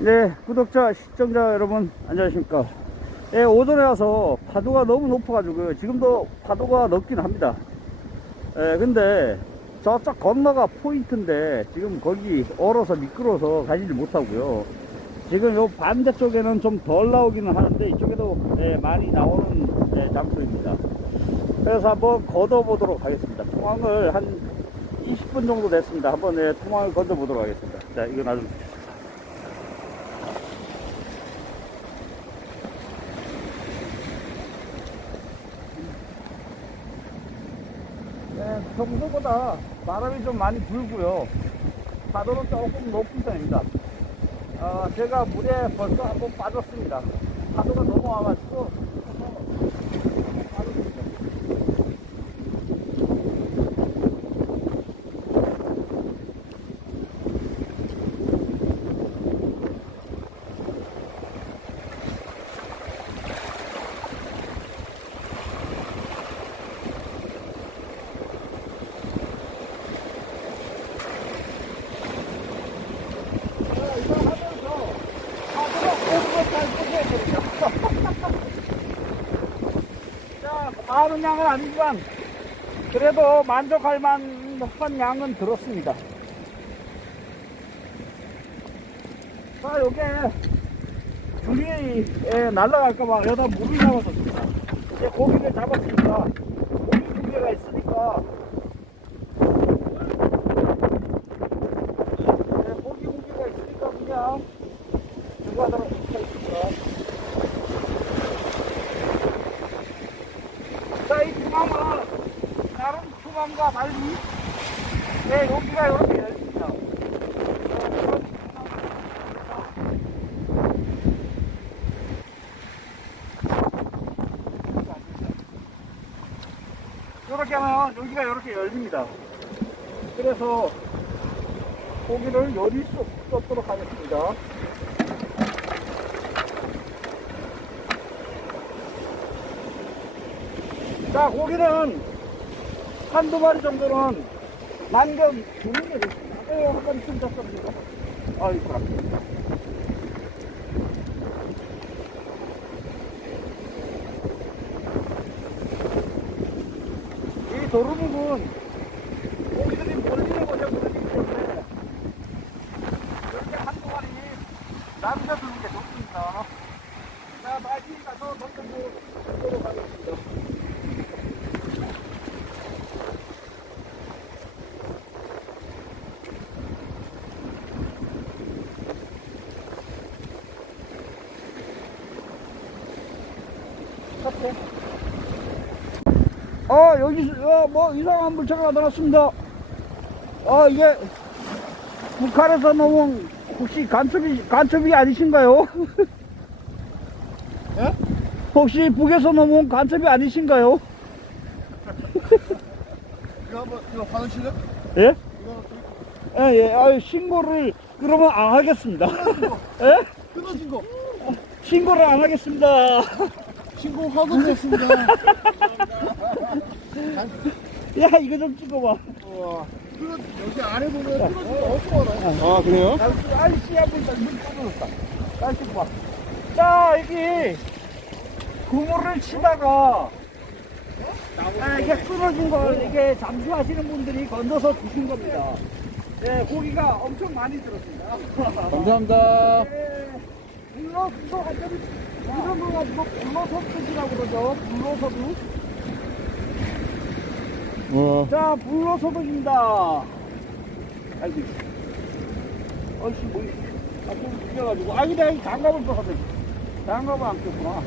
네, 구독자, 시청자 여러분, 안녕하십니까. 예, 오전에 와서 파도가 너무 높아가지고, 지금도 파도가 높긴 합니다. 예, 근데 저쪽 건너가 포인트인데, 지금 거기 얼어서 미끄러워서 가지를 못하고요. 지금 요 반대쪽에는 좀 덜 나오기는 하는데, 이쪽에도 예, 많이 나오는 예, 장소입니다. 그래서 한번 걷어보도록 하겠습니다. 통항을 한 20분 정도 됐습니다. 한번 예, 통항을 걷어보도록 하겠습니다. 자, 이거 놔주 평소보다 바람이 좀 많이 불고요. 파도는 조금 높은 편입니다. 어, 제가 물에 벌써 한번 빠졌습니다. 파도가 넘어와가지고 한번 빠졌습니다. 자, 이거 하면서 파도가 오는 것잘 보셔야 됩니다. 자, 많은 양은 아니지만 그래도 만족할 만한 양은 들었습니다. 자, 요게 줄이 날아갈까봐 여기다 물을 잡아줬습니다. 이제 고기를 잡았으니까 고기 두 개가 있으니까 네, 고기 고기가 있으니까 그냥 들고 하도록 하겠습니다. 자, 이 중앙은 다른 중앙과 달리 네, 여기가 이렇게 열립니다. 이렇게 하면 여기가 이렇게 열립니다. 그래서 고기를 열릴 수 없도록 하겠습니다. 자, 고기는 한두 마리 정도는 만점 두는 게 좋습니다. 어, 한 마리 좀 잡습니다. 아이고, 이 도루묵은 고기들이 몰리는 곳에 그러기 때문에 이렇게 한두 마리 남겨두는 게 좋습니다. 자, 많이 가서 던져보도록 하겠습니다. 여기, 어, 뭐, 이상한 물체가 나타났습니다. 어, 이게, 북한에서 넘은, 혹시 간첩이, 간첩이 아니신가요? 예? 혹시 북에서 넘은 간첩이 아니신가요? 이거 한번 이거 받으실래? 예? 이거 예, 예, 아유, 신고를, 그러면 안 하겠습니다. 예? 끊어진 거 신고를 안 하겠습니다. 신고 확인됐습니다. 야, 이거 좀 찍어봐. 와, 끊어 여기 안에 보면 거 엄청 많아요. 아 그래요? 아이씨, 한번 더, 물 떠들었다. 날 찍어봐. 자, 여기, 그물을 치다가, 아, 이게 끊어진 걸, 이게 잠수하시는 분들이 건져서 주신 겁니다. 네, 고기가 엄청 많이 들었습니다. 감사합니다. 네, 불로소 완전히 이런 거 가지고 불로소 뜻이라고 그러죠. 불로소도. 와, 자, 불로소득입니다. 아이고. 어이씨, 뭐, 아, 좀 죽여가지고. 아, 근데 이 장갑을 써가지고. 장갑을 안 꼈구나.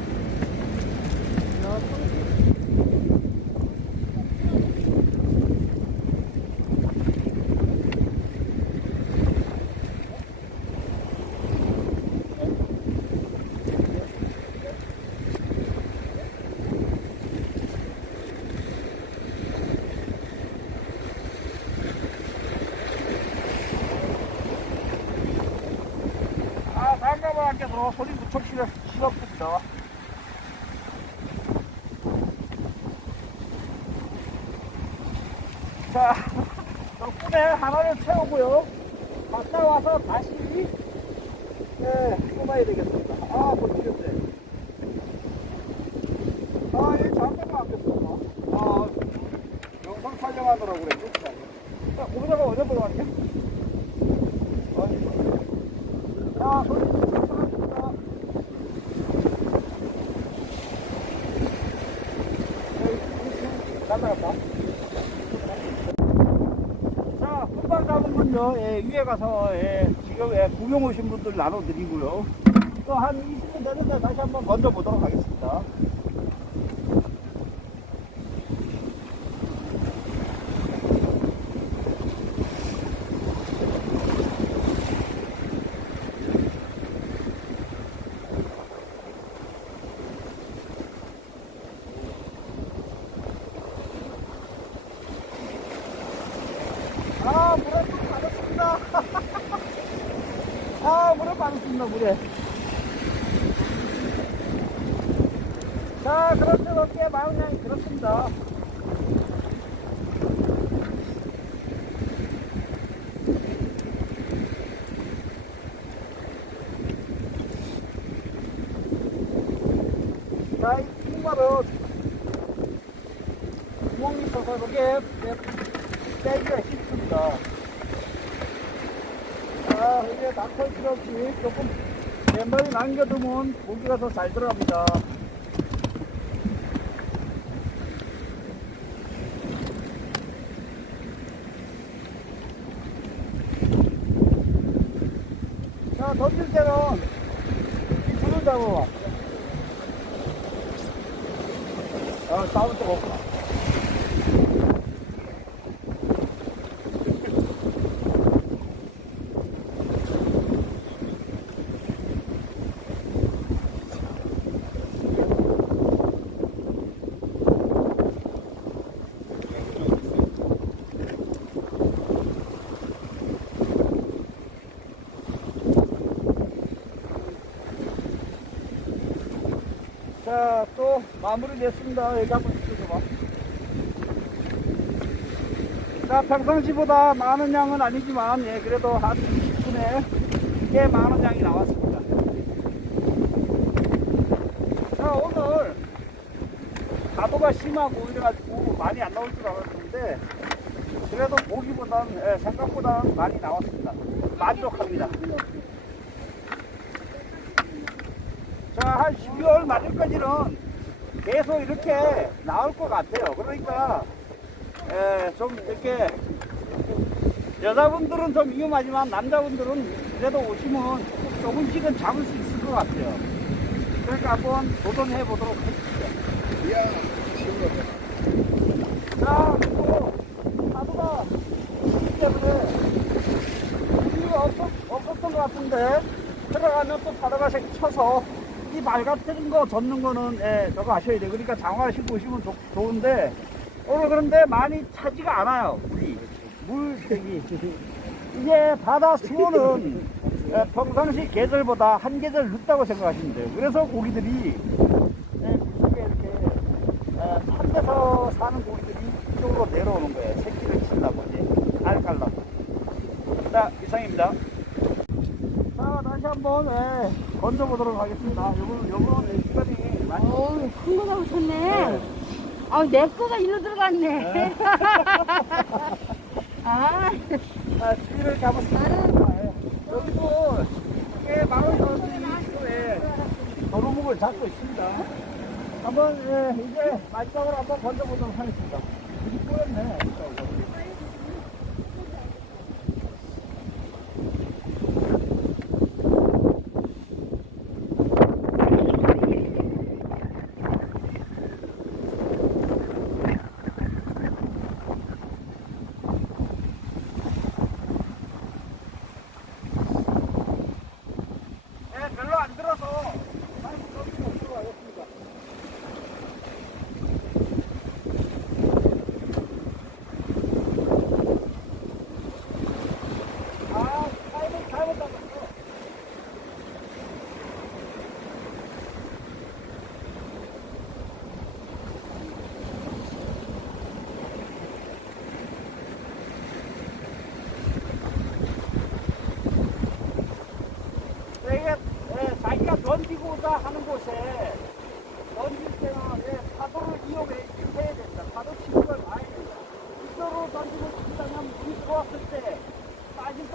아, 장갑을 안 껴서 소리 무척 싫어, 싫었습니다. 자, 덕분에 하나를 채우고요. 갔다 와서 다시 네, 뽑아야 되겠습니다. 아, 못 찍었네. 아, 얘 잠깐만 안 됐어. 아, 영상 촬영하느라고 않아. 자, 고기다가 어디 보러 왔냐? 자, 소리 좀 부탁드립니다. 날라갔다. 자, 금방 분요, 예, 위에 가서, 예, 지금, 예, 구경 오신 분들 나눠드리고요. 또 한 20분 되는데 다시 한번 건져보도록 하겠습니다. 아, 물에 좀 빠졌습니다. 아, 물에 빠졌습니다, 물에. 자, 그렇죠. 어깨 마음이 그렇습니다. 자, 이 콩말은 구멍이 있어서 이렇게 빼기가 쉽습니다. 낙설 필요 없이 조금 맨발에 남겨두면 고기가 더 잘 들어갑니다. 자, 던질 때는 이 줄을 잡아봐. 아, 싸울 데가 없구나. 자, 또 마무리 됐습니다. 여기 한번 찍어봐. 자, 평상시보다 많은 양은 아니지만, 예, 그래도 한 20분에 꽤 많은 양이 나왔습니다. 자, 오늘 파도가 심하고 이래가지고 많이 안 나올 줄 알았는데, 그래도 보기보단, 예, 생각보다 많이 나왔습니다. 만족합니다. 자, 한 12월 말일까지는 계속 이렇게 나올 것 같아요. 그러니까, 에, 좀 이렇게, 여자분들은 좀 위험하지만 남자분들은 그래도 오시면 조금씩은 잡을 수 있을 것 같아요. 그러니까 한번 도전해 보도록 하십시오. 이야. 자, 그리고 파도가 있기 때문에 물이 없었, 없었던 것 같은데 들어가면 또 파도가 색 쳐서 같은 거 젓는 거는 예, 저거 하셔야 돼요. 그러니까 장화 신고 오시면 좋, 좋은데 오늘 그런데 많이 차지가 않아요. 물이 물색이 이게 바다 수온은 예, 평상시 계절보다 한 계절 늦다고 생각하시면 돼요. 그래서 고기들이 예, 물속에 이렇게 어, 산에서 사는 고기들이 이쪽으로 내려오는 거예요. 새끼를 치려고, 이제. 알 깔라고. 자, 이상입니다. 한번, 예, 건져보도록 하겠습니다. 요거는, 요거는 예, 시간이 많이. 어우, 큰거 잡으셨네. 네. 아, 내 거가 일로 들어갔네. 아, 아, 뒤를 잡았습니다. 예. 여기도, 꽤 많은 사람들이 예, 도루묵을 잡고 있습니다. 한번, 예, 이제 마지막으로 한번 건져보도록 하겠습니다. 뿌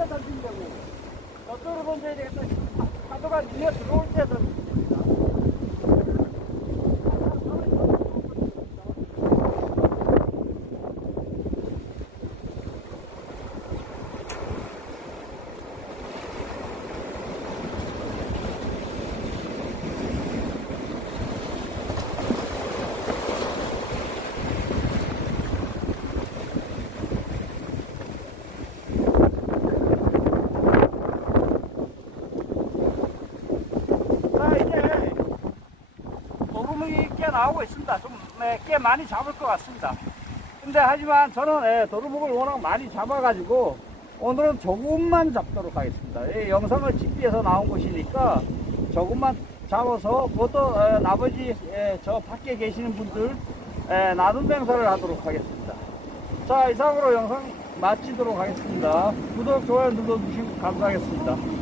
ತರ್ತೀನಿ ಅದು ರೋಡ್ 나오고 있습니다. 좀, 네, 꽤 많이 잡을 것 같습니다. 근데 하지만 저는 예, 도루묵을 워낙 많이 잡아가지고 오늘은 조금만 잡도록 하겠습니다. 이 영상을 위해서 나온 것이니까 조금만 잡아서 그것도 예, 나머지 예, 저 밖에 계시는 분들 예, 나눔 행사를 하도록 하겠습니다. 자 이상으로 영상 마치도록 하겠습니다. 구독, 좋아요 눌러주시면 감사하겠습니다.